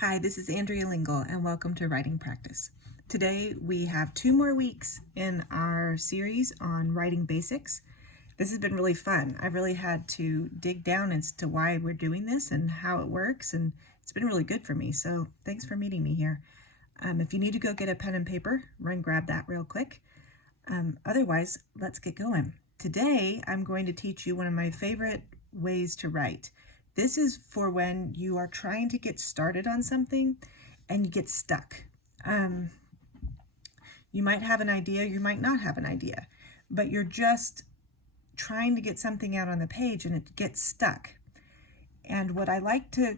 Hi, this is Andrea Lingle, and welcome to Writing Practice. Today we have 2 more weeks in our series on writing basics. This has been really fun. I've really had to dig down as to why we're doing this and how it works, and it's been really good for me, so thanks for meeting me here. If you need to go get a pen and paper, run grab that real quick. Otherwise, let's get going. Today I'm going to teach you one of my favorite ways to write. This is for when you are trying to get started on something and you get stuck. You might have an idea, you might not have an idea, but you're just trying to get something out on the page and it gets stuck. And what I like to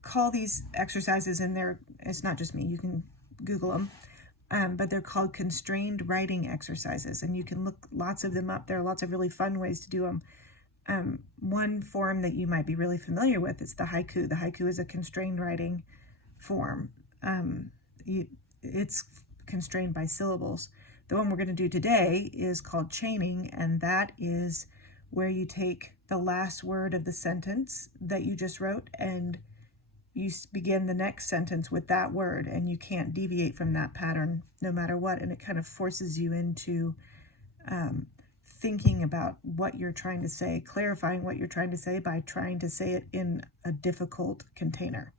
call these exercises, and it's not just me, you can Google them, but they're called constrained writing exercises, and you can look lots of them up. There are lots of really fun ways to do them. One form that you might be really familiar with is the haiku. The haiku is a constrained writing form. It's constrained by syllables. The one we're going to do today is called chaining, and that is where you take the last word of the sentence that you just wrote and you begin the next sentence with that word, and you can't deviate from that pattern no matter what, and it kind of forces you into thinking about what you're trying to say, clarifying what you're trying to say by trying to say it in a difficult container.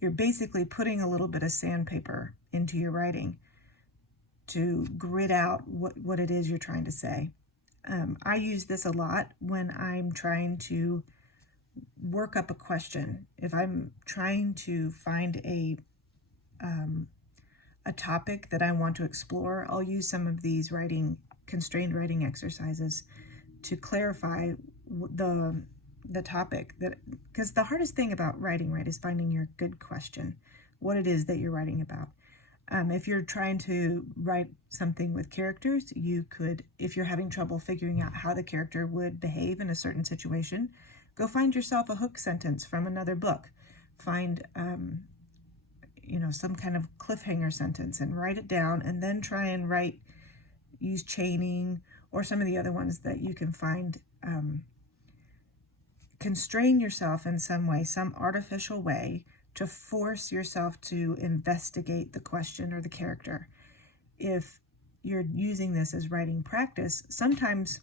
You're basically putting a little bit of sandpaper into your writing to grit out what it is you're trying to say. I use this a lot when I'm trying to work up a question. If I'm trying to find a topic that I want to explore, I'll use some of these constrained writing exercises to clarify the topic, because the hardest thing about writing, right, is finding your good question, what it is that you're writing about. If you're trying to write something with characters, you could, if you're having trouble figuring out how the character would behave in a certain situation, go find yourself a hook sentence from another book. Find some kind of cliffhanger sentence and write it down, and then try and use chaining or some of the other ones that you can find. Constrain yourself in some way, some artificial way, to force yourself to investigate the question or the character. If you're using this as writing practice, sometimes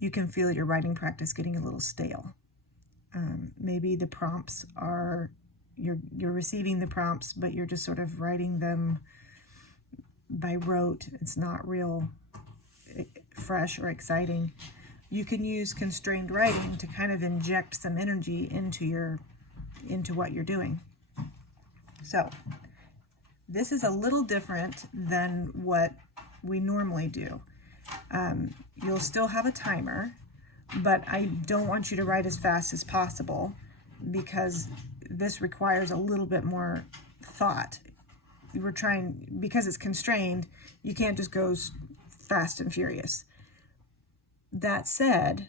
you can feel your writing practice getting a little stale. Maybe the prompts are, you're receiving the prompts, but you're just sort of writing them by rote. It's not real fresh or exciting. You can use constrained writing to kind of inject some energy into what you're doing. So this is a little different than what we normally do. You'll still have a timer, but I don't want you to write as fast as possible because this requires a little bit more thought. Because it's constrained, you can't just go fast and furious. That said,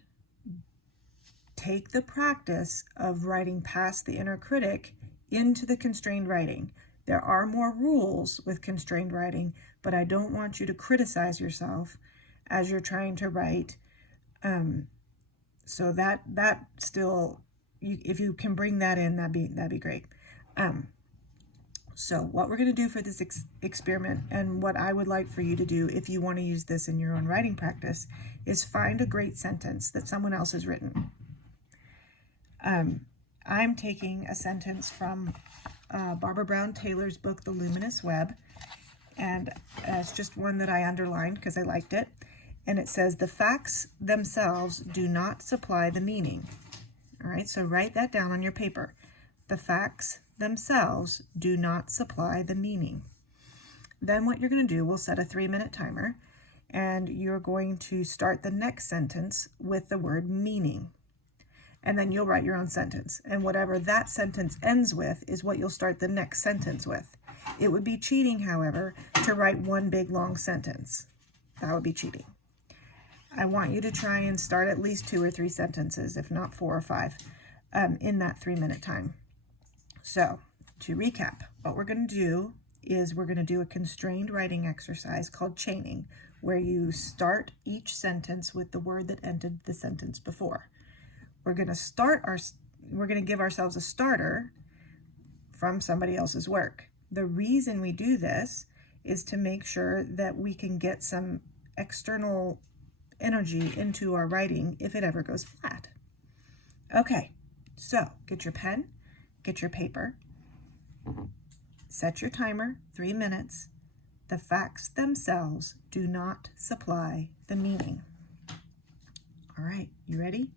take the practice of writing past the inner critic into the constrained writing. There are more rules with constrained writing, but I don't want you to criticize yourself as you're trying to write. So that still, if you can bring that in, that'd be great. So what we're going to do for this experiment, and what I would like for you to do if you want to use this in your own writing practice, is find a great sentence that someone else has written. I'm taking a sentence from Barbara Brown Taylor's book, The Luminous Web, and it's just one that I underlined because I liked it. And it says, "The facts themselves do not supply the meaning." All right, so write that down on your paper. The facts themselves do not supply the meaning. Then what you're going to do, we'll set a 3-minute timer, and you're going to start the next sentence with the word meaning. And then you'll write your own sentence. And whatever that sentence ends with is what you'll start the next sentence with. It would be cheating, however, to write one big long sentence. That would be cheating. I want you to try and start at least 2 or 3 sentences, if not 4 or 5, in that 3-minute time. So, to recap, what we're going to do is we're going to do a constrained writing exercise called chaining, where you start each sentence with the word that ended the sentence before. We're going to start our we're going to give ourselves a starter from somebody else's work. The reason we do this is to make sure that we can get some external energy into our writing if it ever goes flat. Okay, so get your pen, get your paper, set your timer, 3 minutes. The facts themselves do not supply the meaning. All right, you ready?